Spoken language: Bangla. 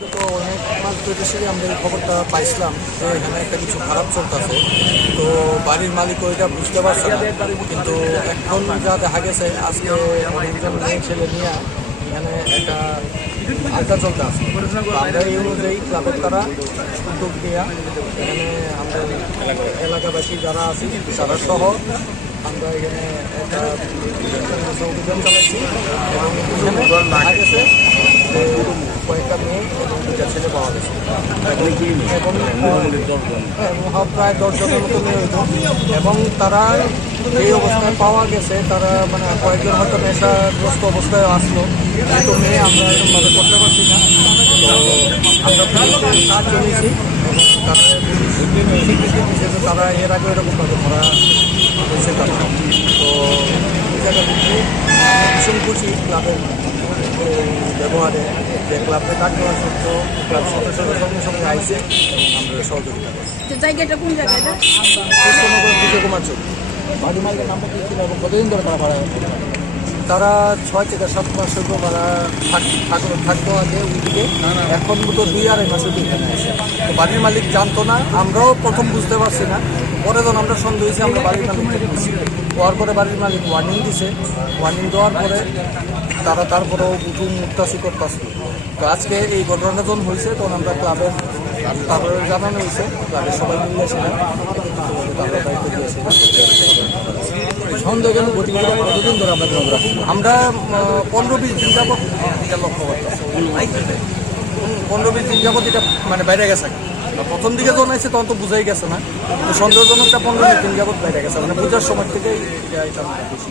তো অনেক মাস ধরে আমরা এই খবরটা পাইছিলাম যে এখানে একটা কিছু খারাপ চলতেছে। তো বাড়ির মালিক ওইটা বুঝতে পারছে না, কিন্তু এখন যা দেখা গেছে আজকে অনেকজন মেয়ে ছেলে নিয়ে এখানে একটা আড্ডা চলতে আছে। আমরা এই অনুযায়ী ক্লাবের তারা উদ্যোগ নিয়ে এখানে আমাদের এলাকাবাসী যারা আছে তারা সহ আমরা এখানে একটা অভিযান চালাইছি এবং দেখা গেছে কয়েকটা মেয়ে এবং দুটা ছেলে পাওয়া গেছে এবং প্রায় 10 জনের মতো মেয়ে হইত। এবং তারা এই অবস্থায় পাওয়া গেছে, তারা মানে কয়েকজন হয়তো নেশাগ্রস্ত অবস্থায় আসলো, কিন্তু মেয়ে আমরা এরকমভাবে করতে পারছি না। তো আমরা সাহায্য নিয়েছি এবং তারা স্বীকৃতি দিচ্ছে যে তারা এর আগে এরকমভাবে ধরা হয়েছে তারা। তো এই জায়গা থেকে ভীষণ খুশি ক্লাবের ব্যবহারে, যে ক্লাবের কার্যকর সত্য ক্লাব সদস্যদের সঙ্গে সঙ্গে আইসে এবং আমরা সহযোগিতা করছি। জায়গাটা কোন জায়গাটা? কৃষ্ণনগর বিজয় কুমার চৌধুরী। বাড়ি মালিকের নামটা কি ছিল এবং কতদিন ধরে তারা ভাড়া? তারা 6 থেকে 7 মাস হইতো ভাড়া থাকতো আগে ওইদিকে, এখন মতো 2-2.5 মাস হইতো এখানে আসে। তো বাড়ির মালিক জানতো না, আমরাও প্রথম বুঝতে পারছি না। পরে যখন আমরা সন্দেহ হয়েছি আমরা বাড়ির মালিককে বুঝছি, হওয়ার পরে বাড়ির মালিক ওয়ার্নিং দিছে। ওয়ার্নিং দেওয়ার পরে তারা তারপরেও মুক্তাসি করতেছে। তো আজকে এই ঘটনাটা যখন হয়েছে তখন আমরা ক্লাবের তারপরে জানানো হয়েছে, ক্লাবের সবাই মিলেছিলাম, দায়িত্ব দিয়েছিলাম। সন্দেহজনক গতিবিধি কতদিন ধরে আপনাদের নজর আসছে? আমরা 15-20 দিন যাবত এটা লক্ষ্য করতেছি। 15-20 দিন যাবত এটা মানে বাইরে গেছে। প্রথম দিকে যখন আসছে তখন তো বুঝাই গেছে না, কিন্তু সন্দেহজনকটা 15-20 দিন যাবত বাইরে গেছে, মানে পূজার সময় থেকে এটা বেশি।